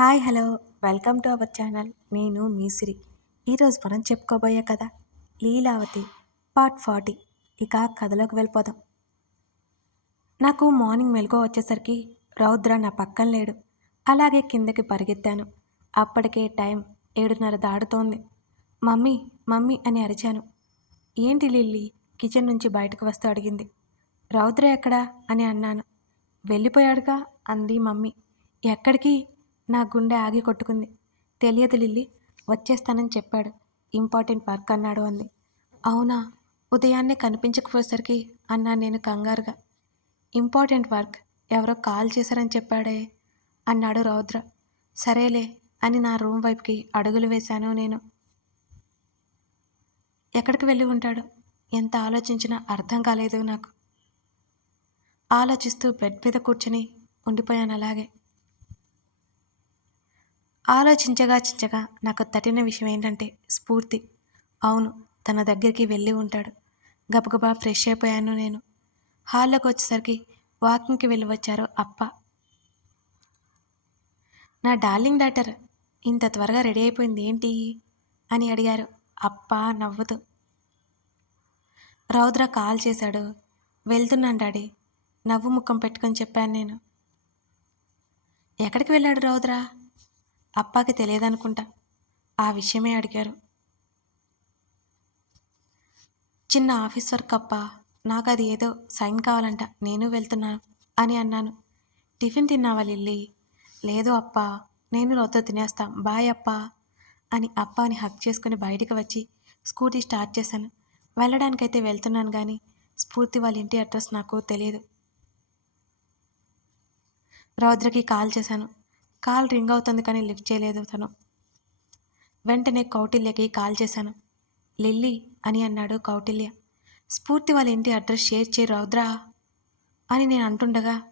Hi hello. Welcome to our channel. నేను మీసిరి. ఈరోజు మనం చెప్పుకోబోయే కథ లీలావతి పార్ట్ ఫార్టీ. ఇక కథలోకి వెళ్ళిపోదాం. నాకు మార్నింగ్ మెలకు వచ్చేసరికి రౌద్ర నా పక్కన లేడు. అలాగే కిందకి పరిగెత్తాను. అప్పటికే టైం ఏడున్నర దాడుతోంది మమ్మీ మమ్మీ అని అరిచాను. ఏంటి లిల్లీ? కిచెన్ నుంచి బయటకు వస్తూ అడిగింది. రౌద్ర ఎక్కడా? అని అన్నాను. వెళ్ళిపోయాడుగా? అంది మమ్మీ. ఎక్కడికి? నా గుండె ఆగి కొట్టుకుంది. తెలియదు లిల్లీ వచ్చేస్తానని చెప్పాడు. ఇంపార్టెంట్ వర్క్ అన్నాడు అంది. అవునా? ఉదయాన్నే కనిపించకపోయేసరికి అన్నా నేను కంగారుగా. Important work? ఎవరో కాల్ చేశారని చెప్పాడే? అన్నాడు రౌద్ర. సరేలే అని నా రూమ్ వైపుకి అడుగులు వేశాను నేను. ఎక్కడికి వెళ్ళి ఉంటాడు? ఎంత ఆలోచించినా అర్థం కాలేదు నాకు. ఆలోచిస్తూ బెడ్ మీద కూర్చొని ఉండిపోయాను అలాగే. ఆలోచించగా చించగా నాకు తట్టిన విషయం ఏంటంటే స్ఫూర్తి. అవును తన దగ్గరికి వెళ్ళి ఉంటాడు. గబగబా ఫ్రెష్ అయిపోయాను నేను. హాల్లోకి వచ్చేసరికి వాకింగ్కి వెళ్ళి వచ్చారు అప్ప. నా డార్లింగ్ డాటర్ ఇంత త్వరగా రెడీ అయిపోయింది ఏంటి? అని అడిగారు. అప్ప నవ్వుతూ. రౌద్ర కాల్ చేశాడు. వెళ్తున్నాను డాడీ. నవ్వు ముఖం పెట్టుకొని చెప్పాను నేను. ఎక్కడికి వెళ్ళాడు రౌద్ర? అప్పాకి తెలియదనుకుంటా. ఆ విషయమే అడిగారు. చిన్న ఆఫీస్ వర్క్ అప్ప నాకు అది ఏదో సైన్ కావాలంట నేను వెళ్తున్నాను అని అన్నాను. టిఫిన్ తిన్నావా లిల్లీ? లేదు అప్ప నేను రోజుతో తినేస్తా బాయ్ అప్ప అని అప్పాని హక్ చేసుకుని బయటికి వచ్చి స్కూటీ స్టార్ట్ చేశాను. వెళ్ళడానికైతే వెళ్తున్నాను కానీ స్ఫూర్తి వాళ్ళ ఇంటి అడ్రస్ నాకు తెలియదు. రౌద్రకి కాల్ చేశాను. కాల్ రింగ్ అవుతుంది కానీ లిఫ్ట్ చేయలేదు తను. వెంటనే కౌటిల్యకి కాల్ చేశాను. లిల్లీ అని అన్నాడు కౌటిల్య. స్ఫూర్తి వాళ్ళ ఇంటి అడ్రస్ షేర్ చేయి రౌద్రా అని నేను అంటుండగా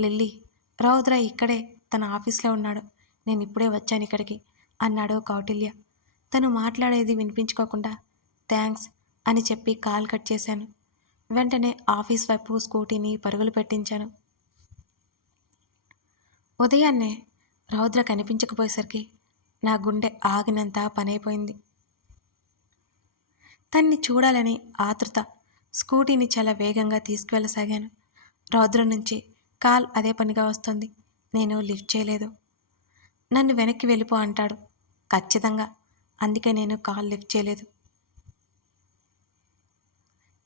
లిల్లీ రౌద్ర ఇక్కడే తన ఆఫీస్లో ఉన్నాడు. నేను ఇప్పుడే వచ్చాను ఇక్కడికి అన్నాడు కౌటిల్య. తను మాట్లాడేది వినిపించుకోకుండా థ్యాంక్స్ అని చెప్పి కాల్ కట్ చేశాను. వెంటనే ఆఫీస్ వైపు స్కూటీని పరుగులు పెట్టించాను. ఉదయాన్నే రౌద్ర కనిపించకపోయేసరికి నా గుండె ఆగినంత పనైపోయింది. తన్ని చూడాలని ఆతృత స్కూటీని చాలా వేగంగా తీసుకువెళ్ళసాగాను. రౌద్ర నుంచి కాల్ అదే పనిగా వస్తుంది. నేను లిఫ్ట్ చేయలేదు. నన్ను వెనక్కి వెళ్ళిపో అంటాడు. ఖచ్చితంగా. అందుకే నేను కాల్ లిఫ్ట్ చేయలేదు.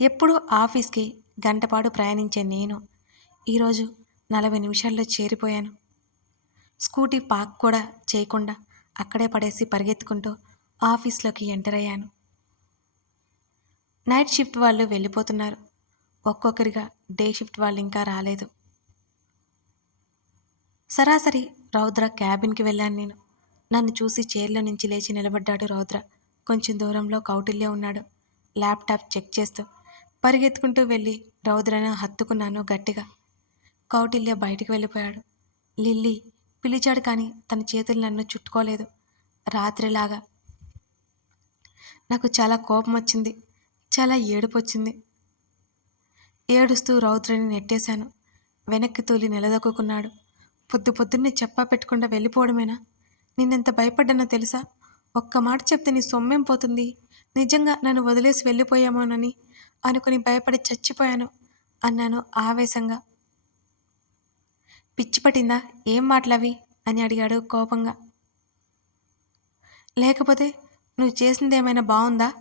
ఎప్పుడూ ఆఫీస్కి గంటపాటు ప్రయాణించే నేను ఈరోజు నలభై నిమిషాల్లో చేరిపోయాను. స్కూటీ పార్క్ కూడా చేయకుండా అక్కడే పడేసి పరిగెత్తుకుంటూ ఆఫీస్లోకి ఎంటర్ అయ్యాను. నైట్ షిఫ్ట్ వాళ్ళు వెళ్ళిపోతున్నారు. ఒక్కొక్కరిగా డే షిఫ్ట్ వాళ్ళు ఇంకా రాలేదు. సరాసరి రౌద్ర క్యాబిన్కి వెళ్ళాను నేను. నన్ను చూసి చైర్లో నుంచి లేచి నిలబడ్డాడు రౌద్ర. కొంచెం దూరంలో కౌటిల్య ఉన్నాడు. ల్యాప్టాప్ చెక్ చేస్తూ పరిగెత్తుకుంటూ వెళ్ళి రౌద్రను హత్తుకున్నాను గట్టిగా. కౌటిల్య బయటికి వెళ్ళిపోయాడు. లిల్లీ పిలిచాడు కానీ తన చేతులు నన్ను చుట్టుకోలేదు. రాత్రిలాగా. నాకు చాలా కోపం వచ్చింది. చాలా ఏడుపు వచ్చింది. ఏడుస్తూ రౌద్రుని నెట్టేశాను. వెనక్కి తోలి నిలదొక్కున్నాడు. పొద్దు పొద్దున్నే చెప్పా పెట్టకుండా వెళ్ళిపోవడమేనా? నిన్నెంత భయపడ్డానో తెలుసా? ఒక్క మాట చెప్తే నీ సొమ్మేం పోతుంది? నిజంగా నన్ను వదిలేసి వెళ్ళిపోయామోనని అనుకుని భయపడి చచ్చిపోయాను అన్నాను ఆవేశంగా. పిచ్చి పట్టిందా? ఏం మాటలవి? అని అడిగాడు కోపంగా. లేకపోతే నువ్వు చేసింది ఏమైనా బాగుందా?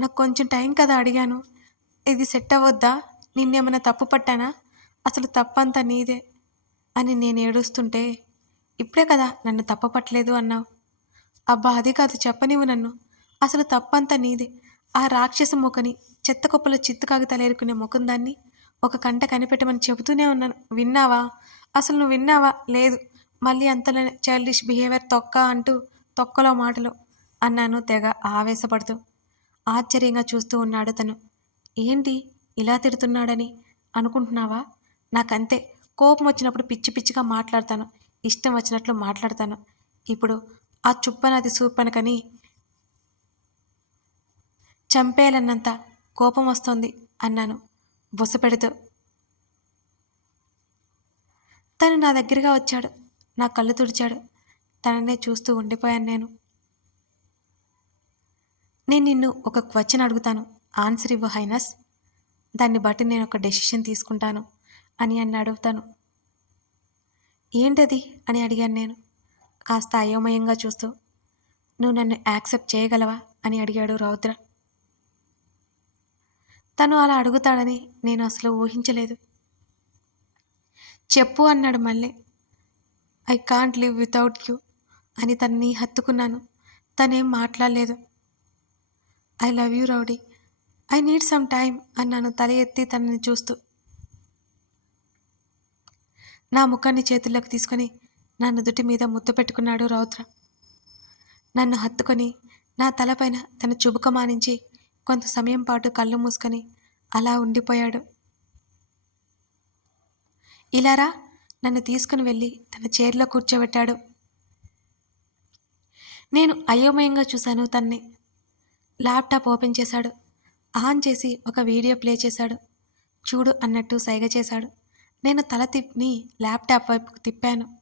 నాకు కొంచెం టైం కదా అడిగాను. ఇది సెట్ అవ్వద్దా? నిన్నేమైనా తప్పు పట్టానా? అసలు తప్పంతా నీదే అని నేను ఏడుస్తుంటే ఇప్పుడే కదా నన్ను తప్పు పట్టలేదు అన్నావు. అబ్బా అది కాదు చెప్పనివ్వు నన్ను. అసలు తప్పంతా నీదే. ఆ రాక్షస మొక్కని చెత్త కుప్పలో చిత్తు కాగితాలు ఏరుకునే ముఖం దాన్ని ఒక కంట కనిపెట్టమని చెబుతూనే ఉన్నాను. విన్నావా? అసలు నువ్వు విన్నావా? లేదు. మళ్ళీ అంతలో చైల్డిష్ బిహేవియర్ తొక్క అంటూ తొక్కలో మాటలు అన్నాను తెగ ఆవేశపడుతూ. ఆశ్చర్యంగా చూస్తూ ఉన్నాడు తను. ఏంటి? ఇలా తిడుతున్నాడని అనుకుంటున్నావా? నాకంతే. కోపం వచ్చినప్పుడు పిచ్చి పిచ్చిగా మాట్లాడతాను. ఇష్టం వచ్చినట్లు మాట్లాడతాను. ఇప్పుడు ఆ చుప్పనది సూపనకని చంపేయాలన్నంత కోపం వస్తోంది అన్నాను బుసపెడుతూ. తను నా దగ్గరగా వచ్చాడు. నా కళ్ళు తుడిచాడు. తననే చూస్తూ ఉండిపోయాను నేను. నేను నిన్ను ఒక క్వశ్చన్ అడుగుతాను. ఆన్సర్ ఇవ్వు హైనస్. దాన్ని బట్టి నేను ఒక డెసిషన్ తీసుకుంటాను అని అన్నాడు అడుగుతాను. ఏంటది అని అడిగాను నేను కాస్త అయోమయంగా చూస్తూ. నువ్వు నన్ను యాక్సెప్ట్ చేయగలవా అని అడిగాడు రౌద్ర. తను అలా అడుగుతాడని నేను అసలు ఊహించలేదు. చెప్పు అన్నాడు మళ్ళీ. I can't live without you అని తనని హత్తుకున్నాను. తనేం మాట్లాడలేదు. I love you rowdy I need some time అన్నాను తల ఎత్తి తనని చూస్తూ. నా ముఖాన్ని చేతుల్లోకి తీసుకొని నా నుదుటి మీద ముద్దు పెట్టుకున్నాడు రౌద్ర. నన్ను హత్తుకొని నా తలపైన తన చుబుకమానించి కొంత సమయం పాటు కళ్ళు మూసుకొని అలా ఉండిపోయాడు. ఇలారా నన్ను తీసుకుని వెళ్ళి తన చైర్లో కూర్చోబెట్టాడు. నేను అయోమయంగా చూశాను తన్ని. ల్యాప్టాప్ ఓపెన్ చేశాడు. ఆన్ చేసి ఒక వీడియో ప్లే చేశాడు. చూడు అన్నట్టు సైగ చేశాడు. నేను తల తిప్పి ల్యాప్టాప్ వైపుకు తిప్పాను.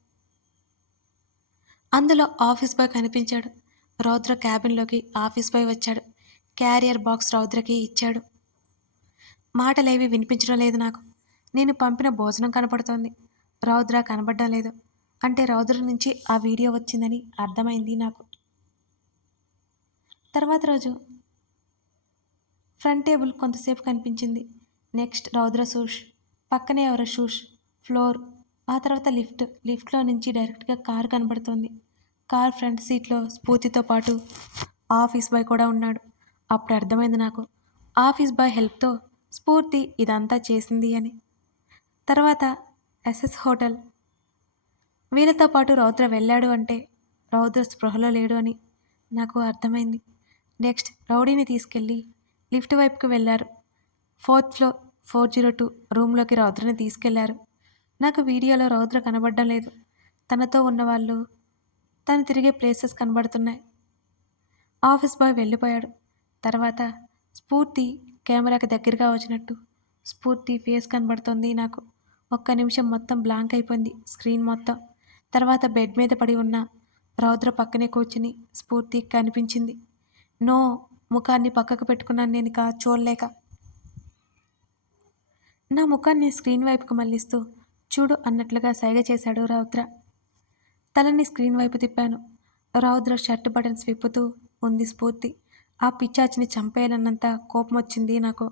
అందులో ఆఫీస్ బాయ్ కనిపించాడు. రౌద్ర క్యాబిన్లోకి ఆఫీస్ బాయ్ వచ్చాడు. క్యారియర్ బాక్స్ రౌద్రకి ఇచ్చాడు. మాటలేవి వినిపించడం లేదు నాకు. నేను పంపిన భోజనం కనపడుతోంది. రౌద్ర కనబడడం లేదు. అంటే రౌద్ర నుంచి ఆ వీడియో వచ్చిందని అర్థమైంది నాకు. తర్వాత రోజు ఫ్రంట్ టేబుల్ కొంతసేపు కనిపించింది. నెక్స్ట్ రౌద్ర సూష్ పక్కనే ఎవరో షూష్ ఫ్లోర్ ఆ తర్వాత లిఫ్ట్ లిఫ్ట్లో నుంచి డైరెక్ట్గా కారు కనబడుతోంది. కార్ ఫ్రంట్ సీట్లో స్ఫూర్తితో పాటు ఆఫీస్ బాయ్ కూడా ఉన్నాడు. అప్పుడు అర్థమైంది నాకు ఆఫీస్ బాయ్ హెల్ప్తో స్ఫూర్తి ఇదంతా చేసింది అని. తర్వాత ఎస్ఎస్ హోటల్. వీళ్ళతో పాటు రౌద్ర వెళ్ళాడు అంటే రౌద్ర స్పృహలో లేడు అని నాకు అర్థమైంది. నెక్స్ట్ రౌడీని తీసుకెళ్ళి లిఫ్ట్ వైపుకి వెళ్ళారు. Fourth floor four zero two రూమ్లోకి రౌద్రని తీసుకెళ్ళారు. నాకు వీడియోలో రౌద్ర కనబడడం లేదు. తనతో ఉన్నవాళ్ళు తను తిరిగే ప్లేసెస్ కనబడుతున్నాయి. ఆఫీస్ బాయ్ వెళ్ళిపోయాడు. తర్వాత స్ఫూర్తి కెమెరాకి దగ్గరగా వచ్చినట్టు స్ఫూర్తి ఫేస్ కనబడుతుంది నాకు. ఒక్క నిమిషం మొత్తం బ్లాంక్ అయిపోయింది స్క్రీన్ మొత్తం. తర్వాత బెడ్ మీద పడి ఉన్న రౌద్ర పక్కనే కూర్చుని స్ఫూర్తి కనిపించింది. నో ముఖాన్ని పక్కకు పెట్టుకున్నాను నేను ఇక చూడలేక. నా ముఖాన్ని స్క్రీన్ వైపుకు మళ్ళిస్తూ చూడు అన్నట్లుగా సైగ చేశాడు రౌద్ర. తలని స్క్రీన్ వైపు తిప్పాను. రౌద్ర షర్ట్ బటన్స్ విప్పుతూ ఉంది స్ఫూర్తి. ఆ పిచ్చాచిని చంపేయాలన్నంత కోపం వచ్చింది నాకు.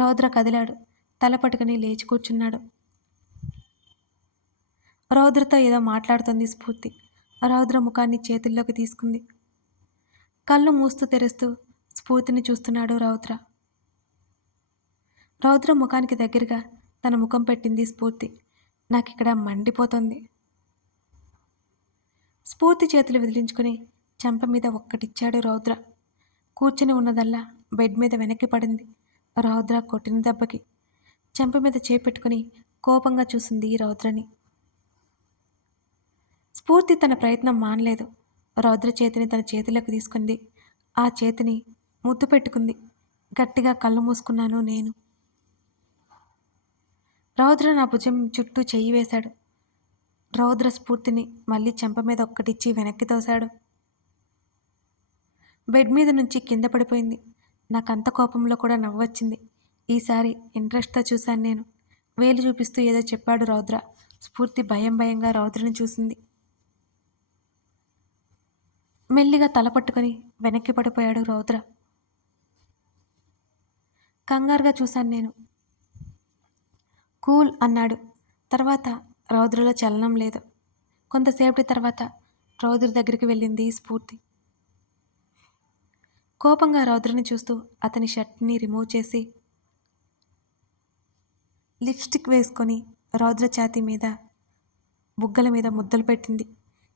రౌద్ర కదిలాడు. తల పట్టుకుని లేచి కూర్చున్నాడు. రౌద్రతో ఏదో మాట్లాడుతుంది స్ఫూర్తి. రౌద్ర ముఖాన్ని చేతుల్లోకి తీసుకుంది. కళ్ళు మూస్తూ తెరుస్తూ స్ఫూర్తిని చూస్తున్నాడు రౌద్ర. రౌద్ర ముఖానికి దగ్గరగా తన ముఖం పెట్టింది స్ఫూర్తి. నాకు ఇక్కడ మండిపోతుంది. స్ఫూర్తి చేతులు విదిలించుకుని చెంప మీద ఒక్కటిచ్చాడు రౌద్ర. కూర్చుని ఉన్నదల్లా బెడ్ మీద వెనక్కి పడింది రౌద్ర కొట్టిన దెబ్బకి. చెంప మీద చేపెట్టుకుని కోపంగా చూసింది రౌద్రని. స్ఫూర్తి తన ప్రయత్నం మానలేదు. రౌద్ర చేతిని తన చేతిలోకి తీసుకుంది. ఆ చేతిని ముద్దు పెట్టుకుంది. గట్టిగా కళ్ళు మూసుకున్నాను నేను. రౌద్ర నా భుజం చుట్టూ చెయ్యి వేశాడు. రౌద్ర స్ఫూర్తిని మళ్ళీ చెంప మీద ఒక్కటిచ్చి వెనక్కి తోశాడు. బెడ్ మీద నుంచి కింద పడిపోయింది. నాకంత కోపంలో కూడా నవ్వొచ్చింది. ఈసారి ఇంట్రెస్ట్తో చూశాను నేను. వేలు చూపిస్తూ ఏదో చెప్పాడు రౌద్ర. స్ఫూర్తి భయం భయంగా రౌద్రని చూసింది. మెల్లిగా తల పట్టుకొని వెనక్కి పడిపోయాడు రౌద్ర. కంగారుగా చూశాను నేను. కూల్ అన్నాడు. తర్వాత రౌద్రలో చలనం లేదు. కొంతసేపటి తర్వాత రౌద్ర దగ్గరికి వెళ్ళింది స్ఫూర్తి. కోపంగా రౌద్రని చూస్తూ అతని షర్ట్ని రిమూవ్ చేసి లిప్స్టిక్ వేసుకొని రౌద్ర ఛాతీ మీద బుగ్గల మీద ముద్దలు పెట్టింది.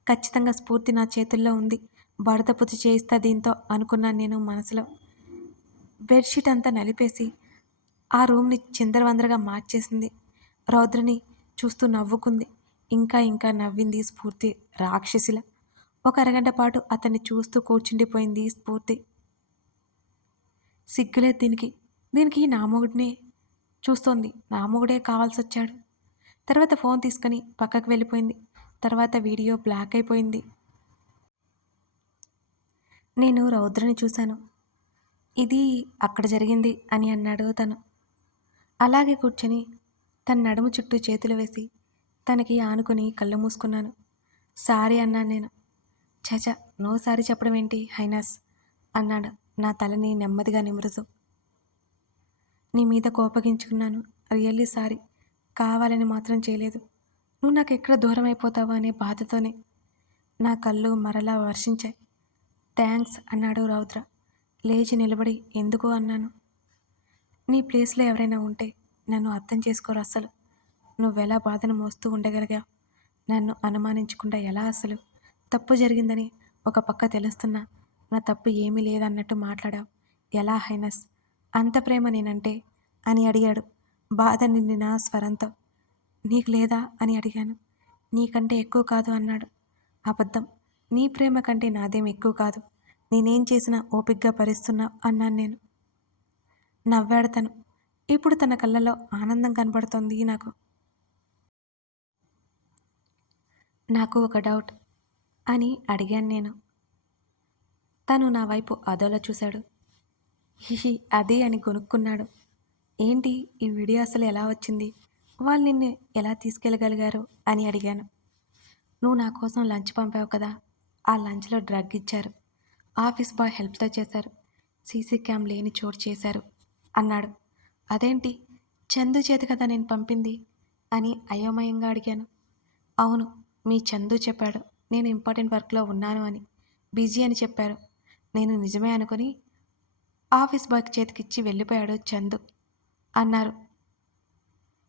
ఖచ్చితంగా స్ఫూర్తి నా చేతుల్లో ఉంది. భరత బడతపుచ్చి చేయిస్తా దీంతో అనుకున్నాను నేను మనసులో. బెడ్షీట్ అంతా నలిపేసి ఆ రూమ్ని చిందరవందరగా మార్చేసింది. రౌద్రని చూస్తూ నవ్వుకుంది. ఇంకా ఇంకా నవ్వింది స్ఫూర్తి రాక్షసిల. ఒక అరగంట పాటు అతన్ని చూస్తూ కూర్చుండిపోయింది స్ఫూర్తి. సిగ్గులే దీనికి. దీనికి నా మొగుడిని చూస్తోంది. నా మొగుడే కావాల్సి వచ్చాడు తర్వాత ఫోన్ తీసుకొని పక్కకు వెళ్ళిపోయింది. తర్వాత వీడియో బ్లాక్ అయిపోయింది. నేను రౌద్రని చూశాను. ఇది అక్కడ జరిగింది అని అన్నాడు తను అలాగే కూర్చొని తన నడుము చుట్టూ చేతులు వేసి తనకి ఆనుకుని కళ్ళు మూసుకున్నాను. సారీ అన్నాను నేను. చచ నో సారీ చెప్పడం ఏంటి హైనాస్? అన్నాడు. నా తలని నెమ్మదిగా నిమురుతూ. నీ మీద కోపగించుకున్నాను. Really sorry. కావాలని మాత్రం చేయలేదు. నువ్వు నాకు ఎక్కడ దూరం అయిపోతావో అనే బాధతోనే నా కళ్ళు మరలా వర్షించాయి. థ్యాంక్స్ అన్నాడు రౌద్ర. లేచి నిలబడి ఎందుకు అన్నాను? నీ ప్లేస్లో ఎవరైనా ఉంటే నన్ను అర్థం చేసుకోరు అసలు. నువ్వెలా బాధను మోస్తూ ఉండగలిగా నన్ను అనుమానించకుండా ఎలా అసలు? తప్పు జరిగిందని ఒక పక్క తెలుస్తున్నా. నా తప్పు ఏమీ లేదన్నట్టు మాట్లాడావు. ఎలా హైనస్? అంత ప్రేమ నేనంటే? అని అడిగాడు. బాధ నిండిన స్వరంతో. నీకు లేదా? అని అడిగాను. నీకంటే ఎక్కువ కాదు అన్నాడు. అబద్ధం. నీ ప్రేమ కంటే నాదేం ఎక్కువ కాదు. నేనేం చేసినా ఓపిగ్గా భరిస్తున్నా అన్నాను నేను. నవ్వాడు తను ఇప్పుడు తన కళ్ళలో ఆనందం కనబడుతోంది నాకు. నాకు ఒక డౌట్ అని అడిగాను నేను. తను నా వైపు అదోలా చూశాడు. హిహి అదే అని కొనుక్కున్నాడు ఏంటి ఈ వీడియో అసలు ఎలా వచ్చింది? వాళ్ళు నిన్ను ఎలా తీసుకెళ్ళగలిగారు? అని అడిగాను. నువ్వు నా కోసం లంచ్ పంపావు కదా? ఆ లంచ్లో డ్రగ్ ఇచ్చారు. ఆఫీస్ బాయ్ హెల్ప్తో చేశారు. సీసీ క్యామ్ లేని చోటు చేశారు అన్నాడు. అదేంటి? చందు చేతి కదా నేను పంపింది? అని అయోమయంగా అడిగాను. అవును మీ చందు చెప్పాడు. నేను ఇంపార్టెంట్ వర్క్లో ఉన్నాను అని. బిజీ అని చెప్పారు. నేను నిజమే అనుకుని ఆఫీస్ బాయ్కి చేతికిచ్చి వెళ్ళిపోయాడు చందు. అన్నారు.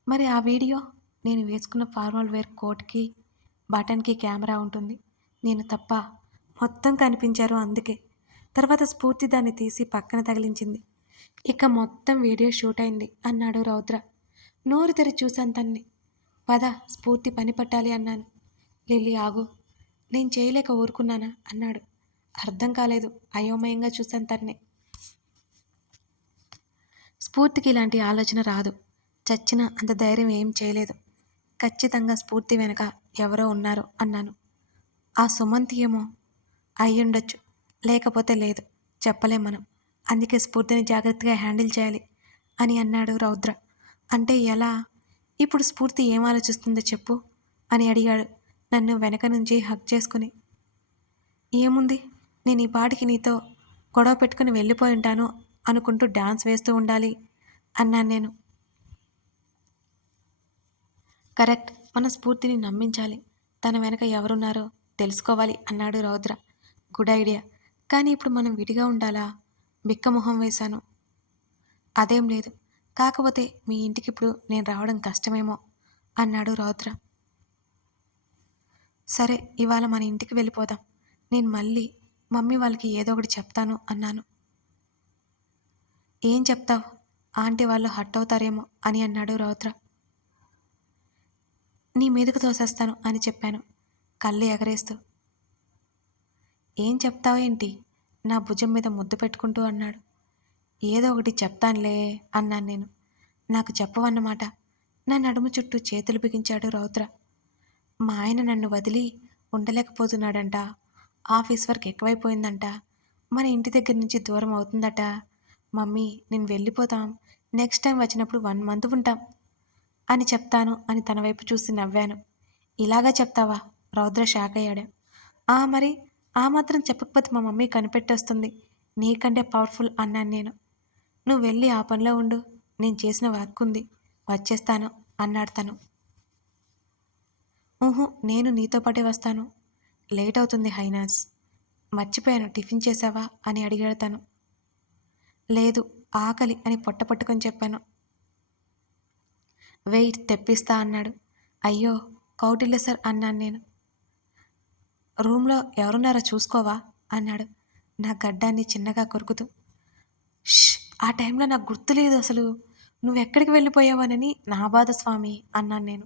మరి ఆ వీడియో? నేను వేసుకున్న ఫార్మల్ వేర్ కోట్కి బటన్కి కెమెరా ఉంటుంది. నేను తప్ప మొత్తం కనిపించారు అందుకే. తర్వాత స్ఫూర్తి దాన్ని తీసి పక్కన తగిలించింది. ఇక మొత్తం వీడియో షూట్ అయింది అన్నాడు రౌద్ర. నోరు తెరి చూశాను తన్ని. పద స్ఫూర్తి పని పట్టాలి అన్నాను. లిల్లీ ఆగు. నేను చేయలేక ఊరుకున్నానా? అన్నాడు. అర్థం కాలేదు. అయోమయంగా చూశాను తన్నే. స్ఫూర్తికి ఇలాంటి ఆలోచన రాదు. చచ్చిన అంత ధైర్యం ఏం చేయలేదు. ఖచ్చితంగా స్ఫూర్తి వెనక ఎవరో ఉన్నారు అన్నాను. ఆ సుమంతి ఏమో అయ్యుండొచ్చు లేకపోతే లేదు చెప్పలేం మనం. అందుకే స్ఫూర్తిని జాగ్రత్తగా హ్యాండిల్ చేయాలి అని అన్నాడు రౌద్ర. అంటే ఎలా? ఇప్పుడు స్ఫూర్తి ఏం ఆలోచిస్తుందో చెప్పు అని అడిగాడు నన్ను వెనక నుంచి హక్ చేసుకుని. ఏముంది? నేను ఈ పాటికి నీతో గొడవ పెట్టుకుని వెళ్ళిపోయి ఉంటాను అనుకుంటూ డాన్స్ వేస్తూ ఉండాలి అన్నాను నేను. కరెక్ట్ మన స్ఫూర్తిని నమ్మించాలి. తన వెనక ఎవరున్నారో తెలుసుకోవాలి అన్నాడు రౌద్ర. Good idea. కానీ ఇప్పుడు మనం విడిగా ఉండాలా? బిక్కమొహం వేశాను. అదేం లేదు. కాకపోతే మీ ఇంటికి ఇప్పుడు నేను రావడం కష్టమేమో అన్నాడు రౌద్ర. సరే ఇవాళ మన ఇంటికి వెళ్ళిపోదాం. నేను మళ్ళీ మమ్మీ వాళ్ళకి ఏదో ఒకటి చెప్తాను అన్నాను. ఏం చెప్తావు? ఆంటీ వాళ్ళు హట్ అవుతారేమో అని అన్నాడు రౌద్ర. నీ మీదకు తోసేస్తాను అని చెప్పాను కళ్ళు ఎగరేస్తూ. ఏం చెప్తావు ఏంటి? నా భుజం మీద ముద్దు పెట్టుకుంటూ అన్నాడు. ఏదో ఒకటి చెప్తానులే అన్నాను నేను. నాకు చెప్పవన్నమాట. నా నడుము చుట్టూ చేతులు బిగించాడు రౌద్ర. మా ఆయన నన్ను వదిలి ఉండలేకపోతున్నాడంట. Office work ఎక్కువైపోయిందంట. మన ఇంటి దగ్గర నుంచి దూరం అవుతుందట. మమ్మీ నేను వెళ్ళిపోతాం. నెక్స్ట్ టైం వచ్చినప్పుడు వన్ మంత్ ఉంటాం. అని చెప్తాను అని తన వైపు చూసి నవ్వాను. ఇలాగా చెప్తావా? రౌద్ర షాక్ అయ్యాడు. ఆ మరి ఆ మాత్రం చెప్పకపోతే మా మమ్మీ కనిపెట్టేస్తుంది. నీకంటే పవర్ఫుల్ అన్నాను నేను. నువ్వు వెళ్ళి ఆ పనిలో ఉండు. నేను చేసిన వర్క్ ఉంది. వచ్చేస్తాను అన్నాడు తను. ఊహు నేను నీతో పాటే వస్తాను. లేట్ అవుతుంది హైనాస్ మర్చిపోయాను. టిఫిన్ చేసావా? అని అడిగాడు తను. లేదు ఆకలి అని పొట్ట పట్టుకొని చెప్పాను. వెయిట్ తెప్పిస్తా అన్నాడు. అయ్యో కౌటిల్య సార్ అన్నాను నేను. రూమ్లో ఎవరున్నారో చూసుకోవా అన్నాడు. నా గడ్డాన్ని చిన్నగా కొరుకుతూ. "ష్, ఆ టైంలో నాకు గుర్తులేదు అసలు. నువ్వు ఎక్కడికి వెళ్ళిపోయావనని నా బాధ స్వామి అన్నాను నేను.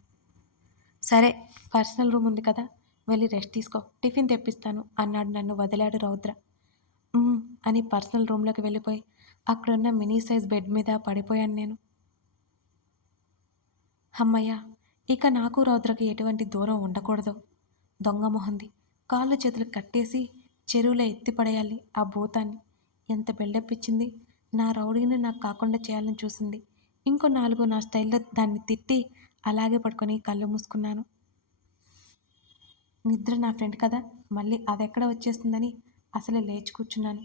సరే పర్సనల్ రూమ్ ఉంది కదా వెళ్ళి రెస్ట్ తీసుకో టిఫిన్ తెప్పిస్తాను అన్నాడు నన్ను వదిలాడు రౌద్ర. అని పర్సనల్ రూమ్లోకి వెళ్ళిపోయి అక్కడున్న మినీ సైజ్ బెడ్ మీద పడిపోయాను నేను. అమ్మయ్య ఇక నాకు రౌద్రకి ఎటువంటి దూరం ఉండకూడదు. దొంగ మొహంది. కాళ్ళు చేతులు కట్టేసి చెరువులో ఎత్తిపడేయాలి ఆ భూతాన్ని. ఎంత బిల్డప్ ఇచ్చింది? నా రౌడీని నాకు కాకుండా చేయాలని చూసింది. ఇంకో నాలుగు నా స్టైల్లో దాన్ని తిట్టి అలాగే పడుకొని కళ్ళు మూసుకున్నాను. నిద్ర నా ఫ్రెండ్ కదా మళ్ళీ అదెక్కడ వచ్చేస్తుందని అసలే లేచి కూర్చున్నాను.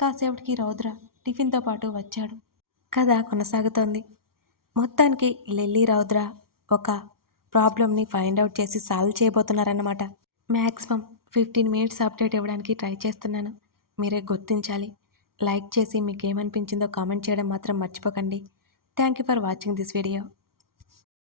కాసేపటికి రౌద్ర టిఫిన్తో పాటు వచ్చాడు. కథ కొనసాగుతోంది. మొత్తానికి లెల్లీ రౌద్ర ఒక ప్రాబ్లమ్ని ఫైండ్ అవుట్ చేసి సాల్వ్ చేయబోతున్నారన్నమాట. మ్యాక్సిమం ఫిఫ్టీన్ మినిట్స్ అప్డేట్ ఇవ్వడానికి ట్రై చేస్తున్నాను. మీరే గుర్తించాలి. లైక్ చేసి మీకు ఏమనిపించిందో కామెంట్ చేయడం మాత్రం మర్చిపోకండి. Thank you for watching this video.